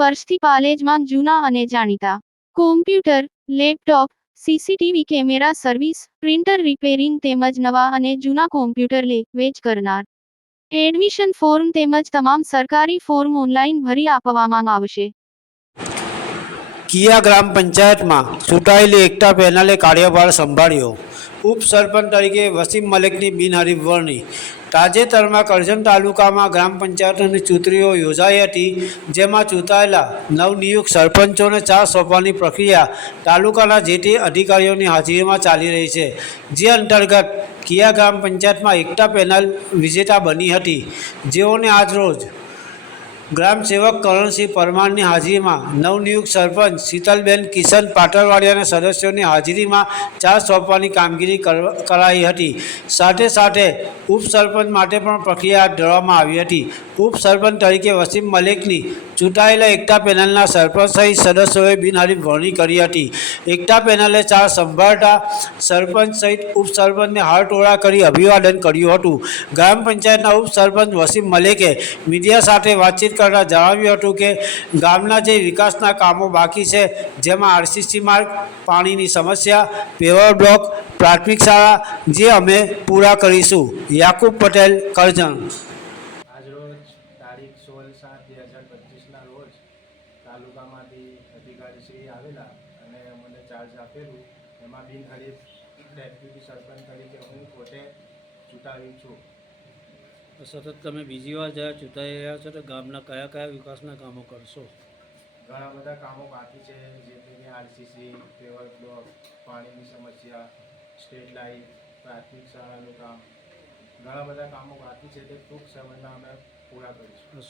વર્ષથી પાલેજમાં જૂના અને જાણીતા computer, laptop, CCTV camera service, printer repairing તેમજ નવા અને જૂના કોમ્પ્યુટર લે વેચ કરનાર. એડમિશન ફોર્મ તેમજ તમામ સરકારી ફોર્મ ઓનલાઈન ભરી આપવામાં આવશે. કિયા ગ્રામ પંચાયતમાં ચૂંટાયેલી એકતા પેનલે કાર્યભાર સંભાળ્યો. ઉપસરપંચ તરીકે વસીમ મલેકની બિનહરીફ વરણી. તાજેતરમાં કરજણ તાલુકામાં ગ્રામ પંચાયતોની ચૂંટણીઓ યોજાઈ હતી, જેમાં ચૂંટાયેલા નવનિયુક્ત સરપંચોને ચાર્જ સોંપવાની પ્રક્રિયા તાલુકાના જે તે અધિકારીઓની હાજરીમાં ચાલી રહી છે. જે અંતર્ગત કિયા ગ્રામ પંચાયતમાં એકતા પેનલ વિજેતા બની હતી, જેઓને આજરોજ ગ્રામ સેવક કરણસિંહ પરમારની હાજરીમાં નવનિયુક્ત સરપંચ શીતલબેન કિશન પાટણવાડિયાના સદસ્યોની હાજરીમાં ચાર્જ સોંપવાની કામગીરી કરાઈ હતી. સાથે સાથે ઉપસરપંચ માટે પણ પ્રક્રિયા હાથ ધરવામાં આવી હતી. ઉપસરપંચ તરીકે વસીમ મલેકની ચૂંટાયેલા એકતા પેનલના સરપંચ સહિત સદસ્યોએ બિનહરીફ વરણી કરી હતી. એકતા પેનલે ચાર્જ સંભાળતા સરપંચ સહિત ઉપસરપંચને હારટોળા કરી અભિવાદન કર્યું હતું. ગ્રામ પંચાયતના ઉપસરપંચ વસીમ મલેકે મીડિયા સાથે વાતચીત કરતા જણાવ્યું હતું કે ગામના જે વિકાસના કામો બાકી છે, જેમાં આરસીસી માર્ગ, પાણીની સમસ્યા, પેવર બ્લોક, પ્રાથમિક શાળા, જે અમે પૂરા કરીશું. યાકુબ પટેલ, કરજણ. આજરોજ તારીખ 16/7/2025ના રોજ તાલુકામાંથી અધિકારીશ્રી આવેલા અને મને ચાર્જ આપેલું. એમાં બિનહરીફ ડેપ્યુટી સરપંચ તરીકે હું પોતે ચૂંટાવી છું. સતત તમે બીજી વાર જ્યારે ચૂંટાઈ રહ્યા છો તો ગામના કયા કયા વિકાસના કામો કરશો? ઘણા બધા કામો બાકી છે, જેમ કે આરસીસી, પેવર બ્લોક, પાણીની સમસ્યા, સ્ટ્રીટ લાઇટ, પ્રાથમિક શાળાનું કામ, ઘણા બધા કામો બાકી છે તે ટૂંક સમયમાં અમે પૂરા કરીશું.